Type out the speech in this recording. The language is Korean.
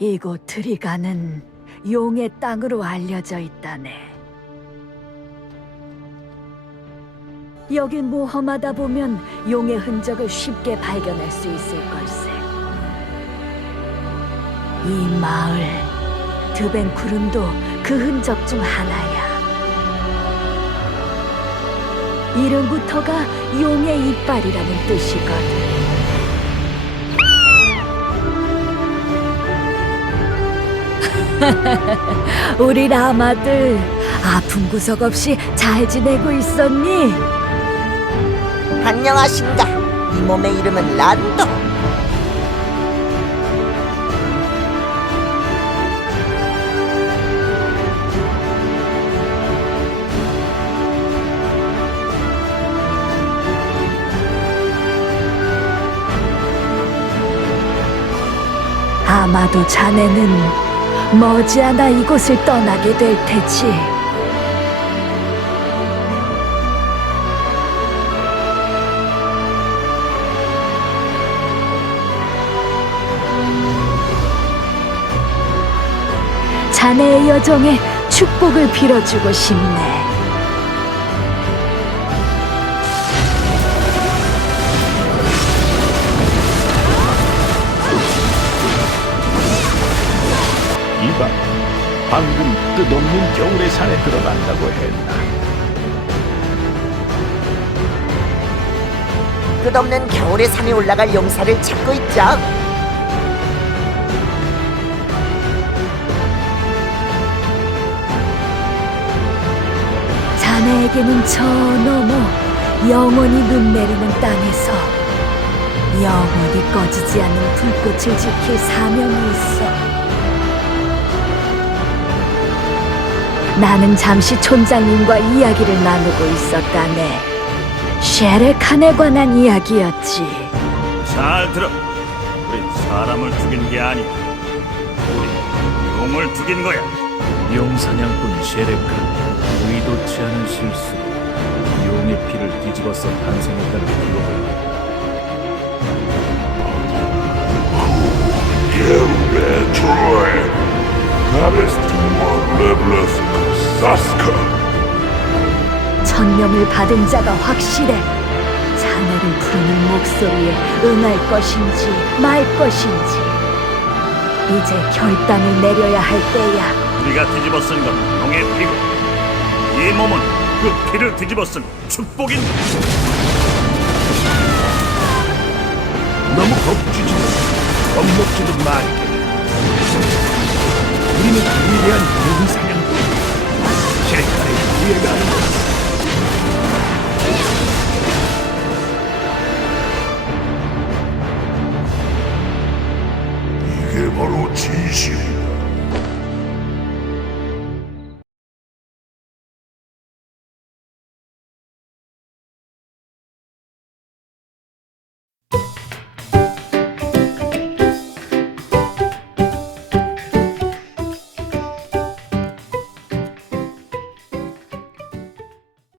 이곳 트리가는 용의 땅으로 알려져 있다네. 여긴 모험하다 보면 용의 흔적을 쉽게 발견할 수 있을 걸세. 이 마을 드벤쿠른도 그 흔적 중 하나야. 이름부터가 용의 이빨이라는 뜻이거든. 우리 라마들 아픈 구석 없이 잘 지내고 있었니? 안녕하신가? 이 몸의 이름은 란도. 아마도 자네는 머지않아 이곳을 떠나게 될 테지. 자네의 여정에 축복을 빌어주고 싶네. 방금 끝없는 겨울의 산에 들어간다고 했나? 끝없는 겨울의 산에 올라갈 용사를 찾고 있죠. 자네에게는 저 너머 영원히 눈 내리는 땅에서 영원히 꺼지지 않는 불꽃을 지킬 사명이 있어. 나는 잠시 촌장님과 이야기를 나누고 있었다네. 쉐레칸에 관한 이야기였지. 잘 들어. 우린 사람을 죽인 게 아니야. 우린 용을 죽인 거야. 용사냥꾼 셰레크는 의도치 않은 실수로 용의 피를 뒤집어서 탄생했다는 기록을 사스카. 천명을 받은 자가 확실해. 자네를 부르는 목소리에 응할 것인지 말 것인지 이제 결단을 내려야 할 때야. 우리가 뒤집어 쓴 건 용의 피고 이 몸은 그 피를 뒤집어 쓴 축복인 너무 겁주지도 겁먹지도 말게. 우리는 위대한 逃げ場の人心